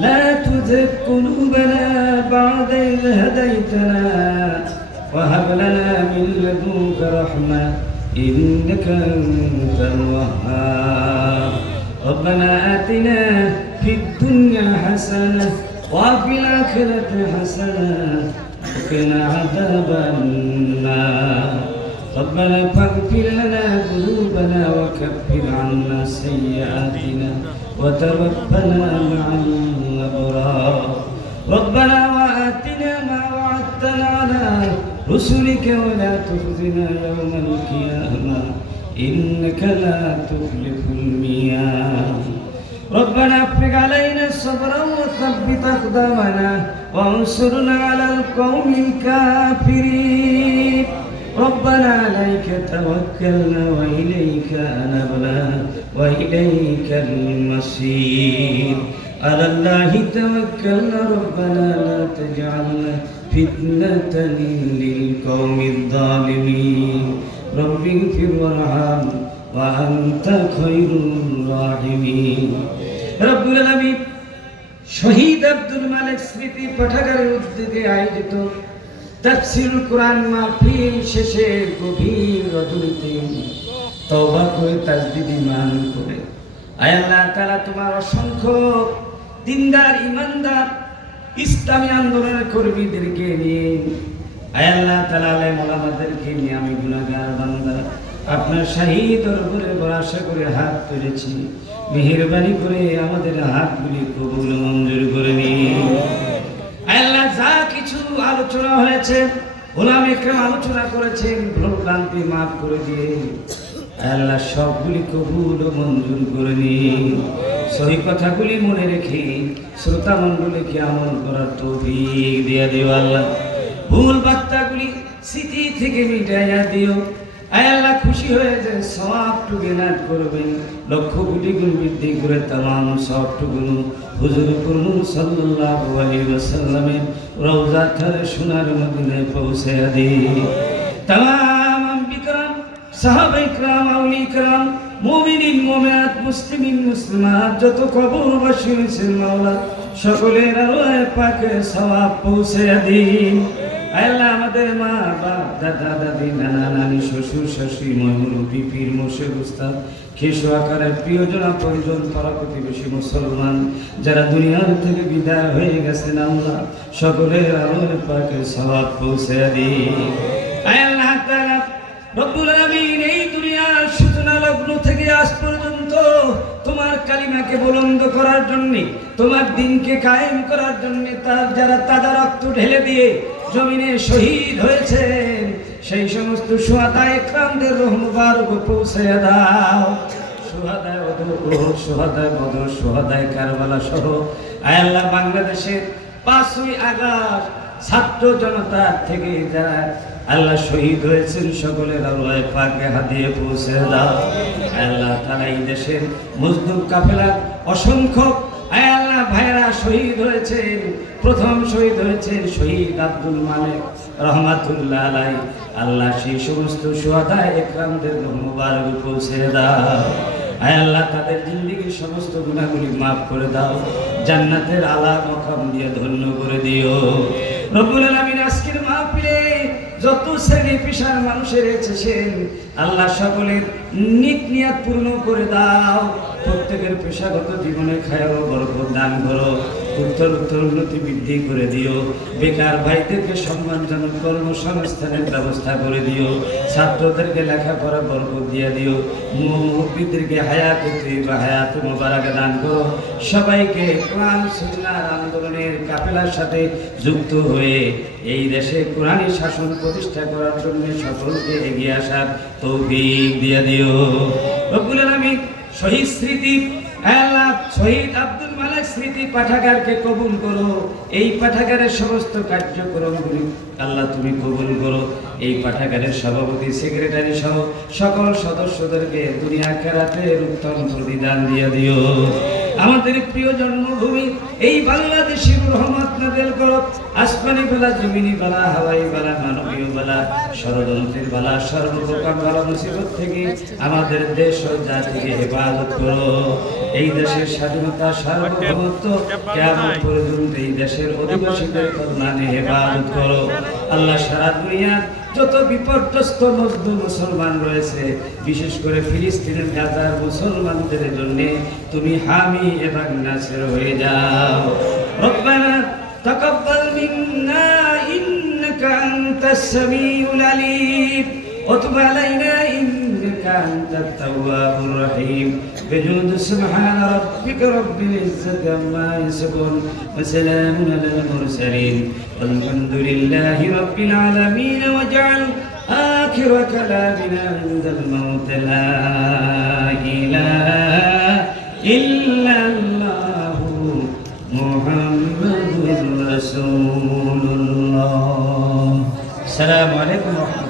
لا تزغ قلوبنا بعد إذ هديتنا وهب لنا من لدنك رحمة إنك أنت الوهاب. ربنا آتنا في الدنيا حسنة وفي الآخرة حسنة وقنا عذاب النار. ربنا فاغفر لنا ذنوبنا وكفر عنا سيئاتنا وتوفنا مع ربنا وآتنا ما وعدتنا على رسلك ولا تخزنا يوم القيامة. إنك لا تخلف المياه ربنا افرغ علينا الصبر وثبت أقدامنا وانصرنا على القوم الكافرين. ربنا عليك توكلنا وإليك أنبنا وإليك المصير. على الله توكلنا ربنا لا تجعلنا فتنة للقوم الظالمين رب اغفر وارحم وأنت خير الراحمين رب العالمين শহীদ আব্দুল মালিক স্মৃতি পাঠাগারের উদ্যোগে আয়োজিত তাফসিরুল কোরআন মাহফিল শেষে গভীর রজনীতে তওবা করে তাজদিদ ইমান করে আয় আল্লাহ তাআলা তোমার অসংখ্য দিনদার ইমানদার, ইসলামী আন্দোলনের কর্মীদেরকে নিয়ে। আয় আল্লাহ তাআলা নিয়ে আমি গুনাহগার বান্দা। আপনার শাহী দরবারে বড় করে হাত তুলেছি। মেহেরবানি করে আমাদের হাতগুলি কবুল মঞ্জুর করে নিন। আল্লাহ, যা কিছু আলোচনা হয়েছে, ওলাম একরাম আলোচনা করেছেন ভ্রান্তি মাফ করে দিয়ে আল্লাহ, সবগুলি কবুল মঞ্জুর করে নিন। সহি কথাগুলি মনে রেখে শ্রোতা মণ্ডলীকে আমল করার তৌফিক দিয়ে দিও আল্লাহ ভুল বার্তাগুলি স্মৃতি থেকে মিটাইয়া দিও আয় আল্লাহ খুশি হয়ে যে সবটুকু এনাদ করবেন লক্ষ কোটি গুণ বৃদ্ধি করে তাম সবটুকু হুজুর করুন সাল্লাল্লাহু আলাইহি ওয়াসাল্লামের রওজা থারে সোনার মদিনায় পৌঁছে দি তাম বিক্রম সাহাবাই کرام আউলি کرام মুমিনিন, মুমিনাত, মুসলিমিন, মুসলিমাত, যত কবরবাসী হয়েছেন মাওলা, সকলের আলোয় পাকে সওয়াব পৌঁছে দিন। আল্লাহ আমাদের মা, বাপ, দাদা, দাদি, নানা, নানি, শ্বশুর, শাশুড়ি ময়মুরব্বী পীর মোর্শেদ উস্তাদ, খেসু আকারের প্রিয়জনা পরিজন, পাড়া প্রতিবেশী মুসলমান, যারা দুনিয়ার থেকে বিদায় হয়ে গেছেন আল্লাহ, সকলের আলোর পাকে সবাব পৌঁছে দিন। কালিমাকে বুলন্দ করার জন্য, তোমার দিনকে কায়েম করার জন্য তার যারা তাজা রক্ত ঢেলে দিয়ে জমিনে শহীদ হয়েছেন, সেই সমস্ত সুহাদায় একরামদের রহমবার পৌঁছে দাও। সুহাদায় ওহদ সুহাদায় বদর সুহাদায় কারবালা সহ আয় আল্লাহ, বাংলাদেশের পাঁচই আগস্ট ছাত্র জনতা থেকে যারা আল্লাহ শহীদ হয়েছেন সকলের আল্লাহ পাকে হাতিয়ে পৌঁছে দাও। আল্লাহ তারা এই দেশের মজদুর অসংখ্য আল্লাহ ভাইরা শহীদ হয়েছেন, প্রথম শহীদ হয়েছেন শহীদ আব্দুল মালিক রহমাতুল্লাহ আলাই আল্লাহ সেই সমস্ত একরামদের পৌঁছে দাও। আল্লাহ তাদের জিন্দিগির সমস্ত গুণাগুলি মাফ করে দাও। জান্নাতের আলা মকাম দিয়ে ধন্য করে দিও। রব্বুল আলামিন আজকের মাহফিলে যত শ্রেণি পেশার মানুষের এসেছেন আল্লাহ সকলের নিত নিয়াত পূর্ণ করে দাও। প্রত্যেকের পেশাগত জীবনে খায় বরকত দান করো। উত্তর উত্তর উন্নতি বৃদ্ধি করে দিও। বেকার ভাইদেরকে সম্মানজনক কর্মসংস্থানের ব্যবস্থা করে দিও। ছাত্রদেরকে লেখাপড়া বরকত দিয়ে দিও। মুরব্বীদেরকে হায়াত বা হায়াত মোবারক দান করো। সবাইকে কোরআন সুন্নাহর আন্দোলনের কাফেলার সাথে যুক্ত হয়ে এই দেশে কোরআনী শাসন প্রতিষ্ঠা করার জন্য সকলকে এগিয়ে আসার তৌফিক দিয়ে দিও। রব্বুল আলামিন শহীদ স্মৃতি, আল্লাহ শহীদ আব্দুল মালিক স্মৃতি পাঠাগারকে কবুল করো। এই পাঠাগারের সমস্ত কার্যক্রমগুলি আল্লাহ তুমি কবুল করো। এই পাঠাগারের সভাপতি সেক্রেটারি সহ সকল সদস্যদেরকে দুনিয়া খেলাতে উত্তম প্রতিদান দিয়ে দিও। আমাদের প্রিয় জন্মভূমি, এই বাংলাদেশের রহমত নাজেল করো আসমানি বেলা, জমিনি বেলা, হাওয়াই বেলা, মানবীয় বেলা, ষড়যন্ত্রের বেলা, সর্বপ্রকার বেলা মুসিবত থেকে আমাদের দেশ ও জাতিকে হেফাজত করো। এই দেশের স্বাধীনতা, সার্বভৌমত্ব কেমন পর্যন্ত এই দেশের অধিবাসীদের কল্যাণে হেফাজত করো। আল্লাহ সারা দুনিয়ার যত বিপর্যস্ত মধ্য মুসলমান রয়েছে, বিশেষ করে ফিলিস্তিনের গাজার মুসলমানদের জন্য তুমি হামি এবং নাসের হয়ে যাও। রব্বানা মিন্না ইন্নাকা আনতাস সামিউল আলিম। وتب علينا إنك أنت التواب الرحيم. بجود سبحان ربك رب العزة عما يصفون وسلام على المرسلين. والحمد لله رب العالمين واجعل آخر كلامنا عند الموت لا إله إلا الله محمد رسول الله. السلام عليكم ورحمة الله